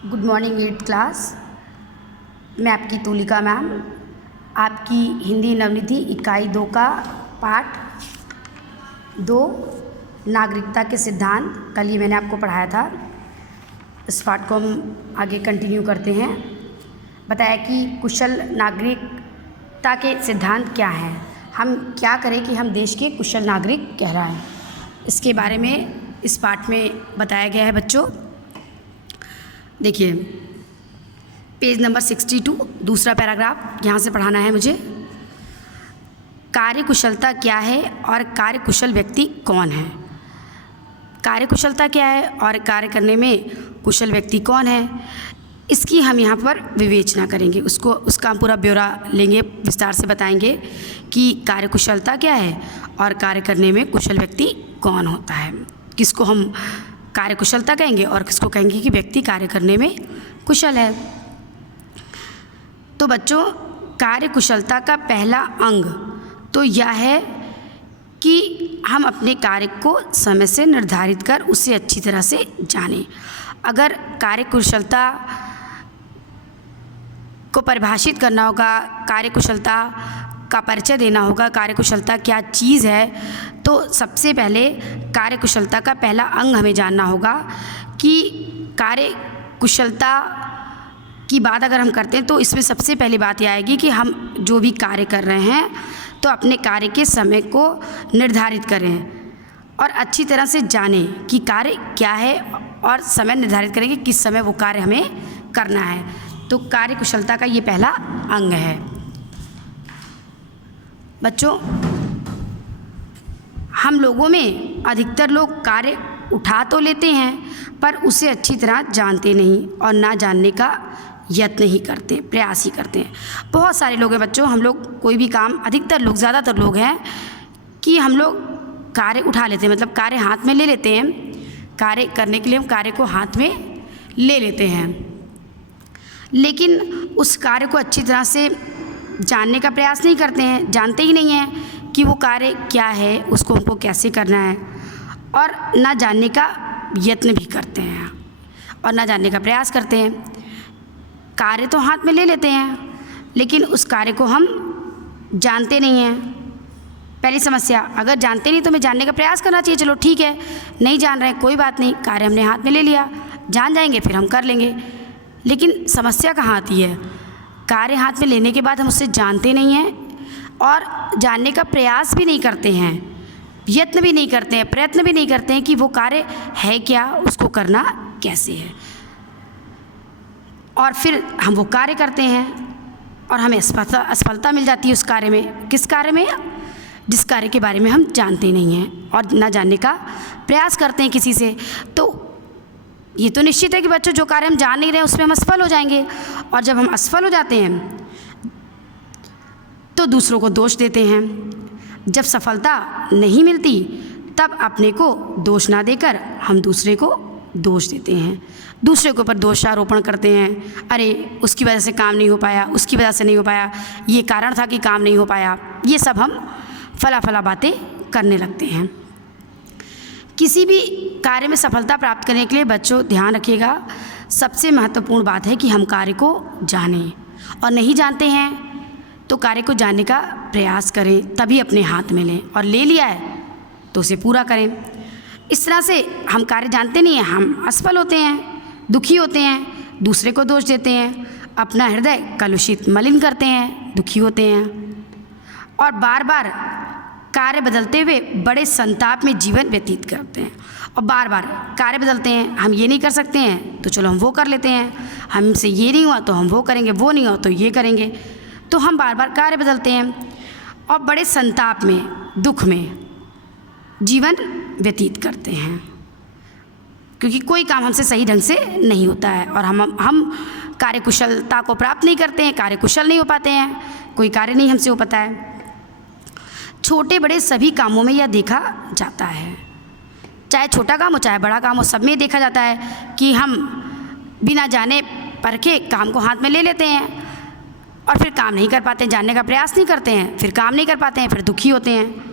Good morning 8th class. मैं आपकी Tulika ma'am, आपकी हिंदी नवनिधि इकाई 2 का पाठ 2 नागरिकता के सिद्धांत, कल ये मैंने आपको पढ़ाया था। इस पाठ को हम आगे कंटिन्यू करते हैं। बताया कि कुशल नागरिकता के सिद्धांत क्या हैं, हम क्या करें कि हम देश के कुशल नागरिक कहलाएं, इसके बारे में इस पाठ में बताया गया है। बच्चों देखिए पेज नंबर 62, दूसरा पैराग्राफ यहाँ से पढ़ाना है मुझे। कार्यकुशलता क्या है और कार्यकुशल व्यक्ति कौन है। कार्यकुशलता क्या है और कार्य करने में कुशल व्यक्ति कौन है, इसकी हम यहाँ पर विवेचना करेंगे। उसका हम पूरा ब्यौरा लेंगे, विस्तार से बताएंगे कि कार्यकुशलता क्या है और कार्य करने में कुशल व्यक्ति कौन होता है। किसको हम कार्यकुशलता कहेंगे और किसको कहेंगे कि व्यक्ति कार्य करने में कुशल है। तो बच्चों कार्यकुशलता का पहला अंग तो यह है कि हम अपने कार्य को समय से निर्धारित कर उसे अच्छी तरह से जानें। अगर कार्यकुशलता को परिभाषित करना होगा, कार्यकुशलता का परिचय देना होगा, कार्यकुशलता क्या चीज़ है, तो सबसे पहले कार्यकुशलता का पहला अंग हमें जानना होगा कि कार्यकुशलता की बात अगर हम करते हैं तो इसमें सबसे पहली बात यह आएगी कि हम जो भी कार्य कर रहे हैं तो अपने कार्य के समय को निर्धारित करें और अच्छी तरह से जानें कि कार्य क्या है और समय निर्धारित करें कि किस समय वो कार्य हमें करना है। तो कार्यकुशलता का ये पहला अंग है। बच्चों हम लोगों में अधिकतर लोग कार्य उठा तो लेते हैं पर उसे अच्छी तरह जानते नहीं और ना जानने का यत्न ही करते, प्रयास ही करते हैं। बहुत सारे लोग हैं बच्चों, हम लोग कोई भी काम, अधिकतर लोग, ज़्यादातर लोग हैं कि हम लोग कार्य उठा लेते हैं, मतलब कार्य हाथ में ले लेते हैं। कार्य करने के लिए हम कार्य को हाथ में ले लेते हैं, लेकिन उस कार्य को अच्छी तरह से जानने का प्रयास नहीं करते हैं, जानते ही नहीं हैं कि वो कार्य क्या है, उसको हमको कैसे करना है, और ना जानने का यत्न भी करते हैं और ना जानने का प्रयास करते हैं। कार्य तो हाथ में ले लेते हैं लेकिन उस कार्य को हम जानते नहीं हैं। पहली समस्या, अगर जानते नहीं तो हमें जानने का प्रयास करना चाहिए। चलो ठीक है, नहीं जान रहे हैं कोई बात नहीं, कार्य हमने हाथ में ले लिया, जान जाएंगे फिर हम कर लेंगे। लेकिन समस्या कहाँ आती है, कार्य हाथ में लेने के बाद हम उससे जानते नहीं हैं और जानने का प्रयास भी नहीं करते हैं, यत्न भी नहीं करते हैं, प्रयत्न भी नहीं करते हैं कि वो कार्य है क्या, उसको करना कैसे है, और फिर हम वो कार्य करते हैं और हमें असफलता मिल जाती है उस कार्य में। किस कार्य में? जिस कार्य के बारे में हम जानते नहीं हैं और ना जानने का प्रयास करते हैं किसी से। तो ये तो निश्चित है कि बच्चों जो कार्य हम जान नहीं रहे हैं उसमें हम असफल हो जाएंगे, और जब हम असफल हो जाते हैं तो दूसरों को दोष देते हैं। जब सफलता नहीं मिलती तब अपने को दोष ना देकर हम दूसरे को दोष देते हैं, दूसरे के ऊपर दोषारोपण करते हैं। अरे उसकी वजह से काम नहीं हो पाया, उसकी वजह से नहीं हो पाया, ये कारण था कि काम नहीं हो पाया। ये सब हम फला बातें करने लगते हैं। किसी भी कार्य में सफलता प्राप्त करने के लिए बच्चों ध्यान रखिएगा, सबसे महत्वपूर्ण बात है कि हम कार्य को जानें, और नहीं जानते हैं तो कार्य को जानने का प्रयास करें, तभी अपने हाथ में लें, और ले लिया है तो उसे पूरा करें। इस तरह से हम कार्य जानते नहीं हैं, हम असफल होते हैं, दुखी होते हैं, दूसरे को दोष देते हैं, अपना हृदय कलुषित मलिन करते हैं, दुखी होते हैं, और बार बार कार्य बदलते हुए बड़े संताप में जीवन व्यतीत करते हैं। और बार बार कार्य बदलते हैं, हम ये नहीं कर सकते हैं तो चलो हम वो कर लेते हैं, हमसे ये नहीं हुआ तो हम वो करेंगे, वो नहीं हुआ तो ये करेंगे। तो हम बार बार कार्य बदलते हैं और बड़े संताप में, दुख में जीवन व्यतीत करते हैं, क्योंकि कोई काम हमसे सही ढंग से नहीं होता है और हम कार्यकुशलता को प्राप्त नहीं करते हैं, कार्यकुशल नहीं हो पाते हैं, कोई कार्य नहीं हमसे हो पाता है। छोटे बड़े सभी कामों में यह देखा जाता है, चाहे छोटा काम हो चाहे बड़ा काम हो, सब में देखा जाता है कि हम बिना जाने परखे काम को हाथ में ले लेते हैं और फिर काम नहीं कर पाते हैं, जानने का प्रयास नहीं करते हैं, फिर काम नहीं कर पाते हैं, फिर दुखी होते हैं।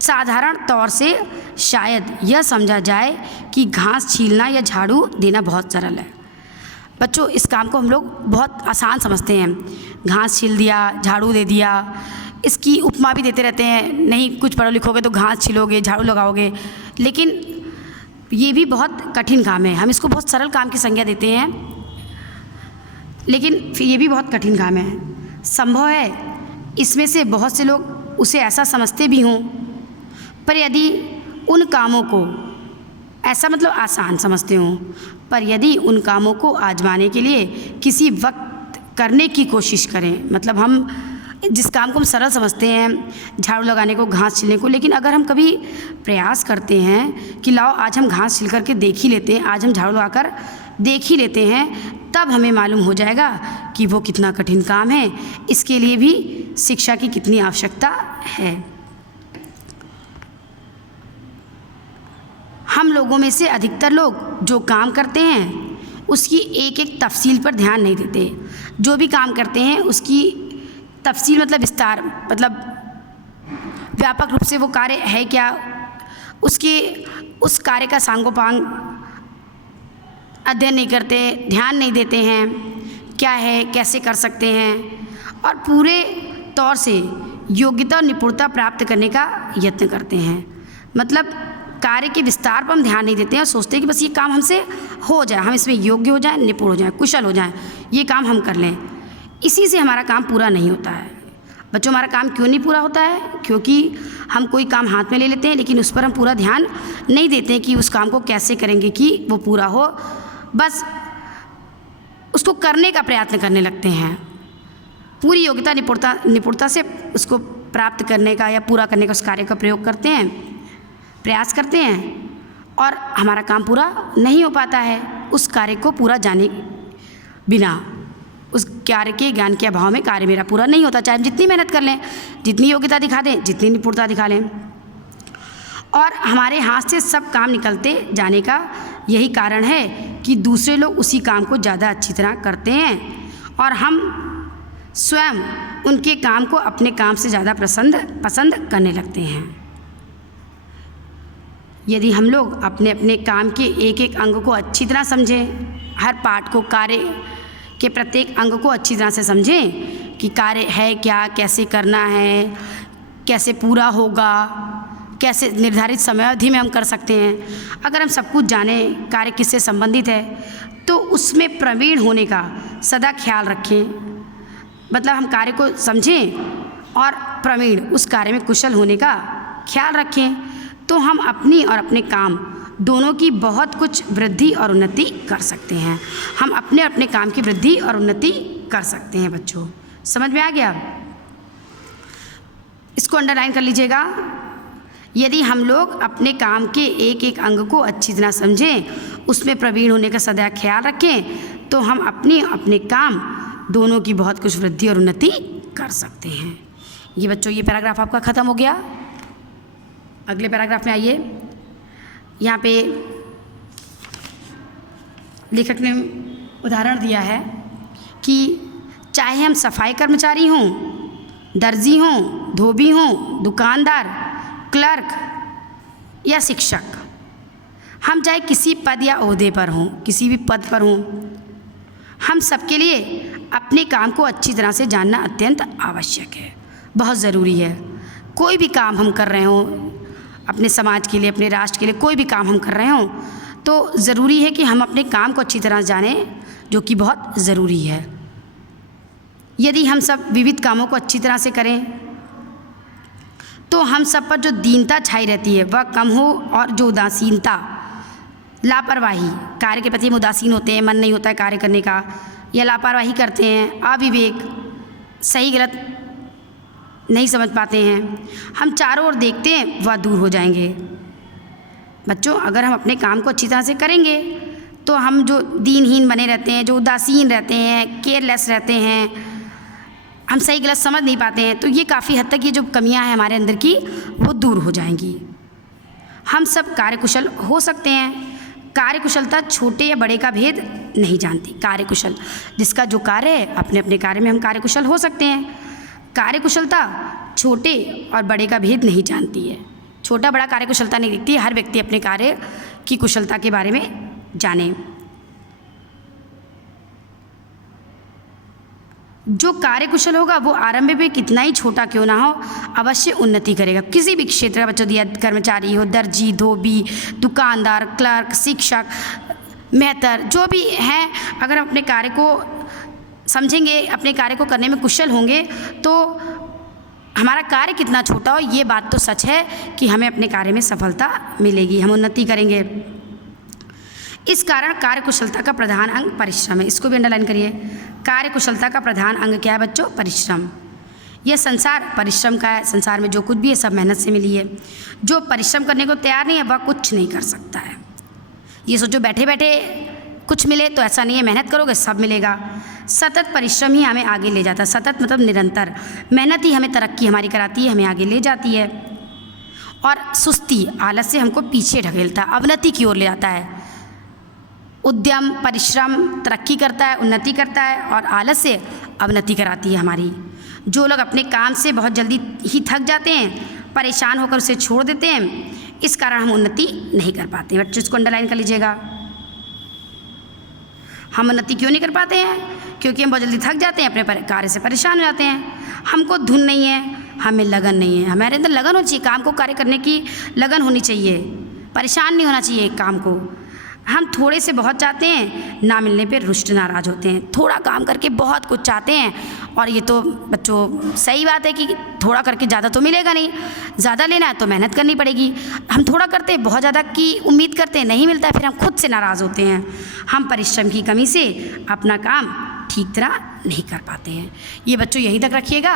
साधारण तौर से शायद यह समझा जाए कि घास छीलना या झाड़ू देना बहुत सरल है, बच्चों इस काम को हम लोग बहुत आसान समझते हैं, घास छील दिया, झाड़ू दे दिया, इसकी उपमा भी देते रहते हैं, नहीं कुछ पढ़ो लिखोगे तो घास छीलोगे, झाड़ू लगाओगे, लेकिन ये भी बहुत कठिन काम है। हम इसको बहुत सरल काम की संज्ञा देते हैं, लेकिन फिर ये भी बहुत कठिन काम है। संभव है इसमें से बहुत से लोग उसे ऐसा समझते भी हों, पर यदि उन कामों को ऐसा मतलब आसान समझते हों, पर यदि उन कामों को आजमाने के लिए किसी वक्त करने की कोशिश करें, मतलब हम जिस काम को हम सरल समझते हैं, झाड़ू लगाने को, घास छीलने को, लेकिन अगर हम कभी प्रयास करते हैं कि लाओ आज हम घास छील करके देख ही लेते हैं, आज हम झाड़ू लगाकर देख ही लेते हैं, तब हमें मालूम हो जाएगा कि वो कितना कठिन काम है। इसके लिए भी शिक्षा की कितनी आवश्यकता है। हम लोगों में से अधिकतर लोग जो काम करते हैं उसकी एक एक तफसील पर ध्यान नहीं देते। जो भी काम करते हैं उसकी तफसील मतलब विस्तार, मतलब व्यापक रूप से वो कार्य है क्या, उस कार्य का सांगोपांग अध्ययन नहीं करते, ध्यान नहीं देते हैं, क्या है, कैसे कर सकते हैं, और पूरे तौर से योग्यता और निपुणता प्राप्त करने का यत्न करते हैं। मतलब कार्य के विस्तार पर हम ध्यान नहीं देते हैं और सोचते हैं कि बस ये काम हमसे हो जाए, हम इसमें योग्य हो जाएं, निपुण हो जाएं, कुशल हो जाएं, ये काम हम कर लें। इसी से हमारा काम पूरा नहीं होता है। बच्चों हमारा काम क्यों नहीं पूरा होता है? क्योंकि हम कोई काम हाथ में ले लेते हैं, लेकिन उस पर हम पूरा ध्यान नहीं देते हैं कि उस काम को कैसे करेंगे कि वो पूरा हो, बस उसको करने का प्रयत्न करने लगते हैं। पूरी योग्यता निपुणता से उसको प्राप्त करने का या पूरा करने का उस कार्य का प्रयोग करते हैं, प्रयास करते हैं, और हमारा काम पूरा नहीं हो पाता है। उस कार्य को पूरा जाने बिना, उस कार्य के ज्ञान के अभाव में कार्य मेरा पूरा नहीं होता, चाहे हम जितनी मेहनत कर लें, जितनी योग्यता दिखा दें, जितनी निपुणता दिखा लें। और हमारे हाथ से सब काम निकलते जाने का यही कारण है कि दूसरे लोग उसी काम को ज़्यादा अच्छी तरह करते हैं और हम स्वयं उनके काम को अपने काम से ज़्यादा पसंद करने लगते हैं। यदि हम लोग अपने अपने काम के एक एक अंग को अच्छी तरह समझें, हर पार्ट को, कार्य के प्रत्येक अंग को अच्छी तरह से समझें कि कार्य है क्या, कैसे करना है, कैसे पूरा होगा, कैसे निर्धारित समयावधि में हम कर सकते हैं। अगर हम सब कुछ जानें कार्य किससे संबंधित है, तो उसमें प्रवीण होने का सदा ख्याल रखें। मतलब हम कार्य को समझें और प्रवीण, उस कार्य में कुशल होने का ख्याल रखें, तो हम अपनी और अपने काम दोनों की बहुत कुछ वृद्धि और उन्नति कर सकते हैं। हम अपने अपने काम की वृद्धि और उन्नति कर सकते हैं। बच्चों समझ में आ गया? इसको अंडरलाइन कर लीजिएगा। यदि हम लोग अपने काम के एक एक अंग को अच्छी तरह समझें, उसमें प्रवीण होने का सदा ख्याल रखें, तो हम अपने काम दोनों की बहुत कुछ वृद्धि और उन्नति कर सकते हैं। ये बच्चों ये पैराग्राफ आपका ख़त्म हो गया। अगले पैराग्राफ में आइए। यहाँ पे लेखक ने उदाहरण दिया है कि चाहे हम सफाई कर्मचारी हों, दर्जी हों, धोबी हों, दुकानदार, क्लर्क या शिक्षक, हम चाहे किसी पद या ओहदे पर हों, किसी भी पद पर हों, हम सबके लिए अपने काम को अच्छी तरह से जानना अत्यंत आवश्यक है, बहुत ज़रूरी है। कोई भी काम हम कर रहे हों, अपने समाज के लिए, अपने राष्ट्र के लिए कोई भी काम हम कर रहे हों, तो ज़रूरी है कि हम अपने काम को अच्छी तरह जानें, जो कि बहुत ज़रूरी है। यदि हम सब विविध कामों को अच्छी तरह से करें, तो हम सब पर जो दीनता छाई रहती है वह कम हो, और जो उदासीनता, लापरवाही, कार्य के प्रति हम उदासीन होते हैं, मन नहीं होता है कार्य करने का, या लापरवाही करते हैं, अविवेक, सही गलत नहीं समझ पाते हैं, हम चारों ओर देखते हैं, वह दूर हो जाएंगे। बच्चों अगर हम अपने काम को अच्छी तरह से करेंगे, तो हम जो दीनहीन बने रहते हैं, जो उदासीन रहते हैं, केयरलेस रहते हैं, हम सही गलत समझ नहीं पाते हैं, तो ये काफ़ी हद तक ये जो कमियां हैं हमारे अंदर की, वो दूर हो जाएंगी। हम सब कार्यकुशल हो सकते हैं। कार्यकुशलता छोटे या बड़े का भेद नहीं जानती। कार्यकुशल जिसका जो कार्य है, अपने अपने कार्य में हम कार्यकुशल हो सकते हैं। कार्यकुशलता छोटे और बड़े का भेद नहीं जानती है। छोटा बड़ा कार्यकुशलता नहीं दिखती है। हर व्यक्ति अपने कार्य की कुशलता के बारे में जाने। जो कार्यकुशल होगा वो आरंभ में कितना ही छोटा क्यों ना हो अवश्य उन्नति करेगा। किसी भी क्षेत्र का बच्चों दिया, कर्मचारी हो, दर्जी, धोबी, दुकानदार, क्लर्क, शिक्षक, मेहतर, जो भी हैं, अगर हम अपने कार्य को समझेंगे, अपने कार्य को करने में कुशल होंगे तो हमारा कार्य कितना छोटा हो, ये बात तो सच है कि हमें अपने कार्य में सफलता मिलेगी, हम उन्नति करेंगे। इस कारण कार्यकुशलता का प्रधान अंग परिश्रम है। इसको भी अंडरलाइन करिए। कार्यकुशलता का प्रधान अंग क्या है बच्चों? परिश्रम। यह संसार परिश्रम का है। संसार में जो कुछ भी है सब मेहनत से मिली है। जो परिश्रम करने को तैयार नहीं है वह कुछ नहीं कर सकता है। ये सोचो बैठे बैठे कुछ मिले, तो ऐसा नहीं है, मेहनत करोगे सब मिलेगा। सतत परिश्रम ही हमें आगे ले जाता है। सतत मतलब निरंतर मेहनत ही हमें तरक्की हमारी कराती है, हमें आगे ले जाती है। और सुस्ती, आलस्य हमको पीछे ढकेलता है, अवनति की ओर ले जाता है। उद्यम, परिश्रम तरक्की करता है, उन्नति करता है, और आलस्य अवनति कराती है हमारी। जो लोग अपने काम से बहुत जल्दी ही थक जाते हैं, परेशान होकर उसे छोड़ देते हैं, इस कारण हम उन्नति नहीं कर पाते हैं। बच्चों इसको अंडरलाइन कर लीजिएगा। हम उन्नति क्यों नहीं कर पाते हैं? क्योंकि हम बहुत जल्दी थक जाते हैं, अपने कार्य से परेशान हो जाते हैं। हमको धुन नहीं है, हमें लगन नहीं है। हमारे अंदर लगन होनी चाहिए, काम को कार्य करने की लगन होनी चाहिए, परेशान नहीं होना चाहिए एक काम को। हम थोड़े से बहुत चाहते हैं, ना मिलने पे रुष्ट नाराज होते हैं। थोड़ा काम करके बहुत कुछ चाहते हैं, और ये तो बच्चों सही बात है कि थोड़ा करके ज़्यादा तो मिलेगा नहीं, ज़्यादा लेना है तो मेहनत करनी पड़ेगी। हम थोड़ा करते हैं, बहुत ज़्यादा की उम्मीद करते हैं, नहीं मिलता है, फिर हम खुद से नाराज़ होते हैं। हम परिश्रम की कमी से अपना काम ठीक तरह नहीं कर पाते हैं। ये बच्चों यहीं तक रखिएगा,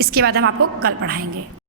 इसके बाद हम आपको कल पढ़ाएंगे।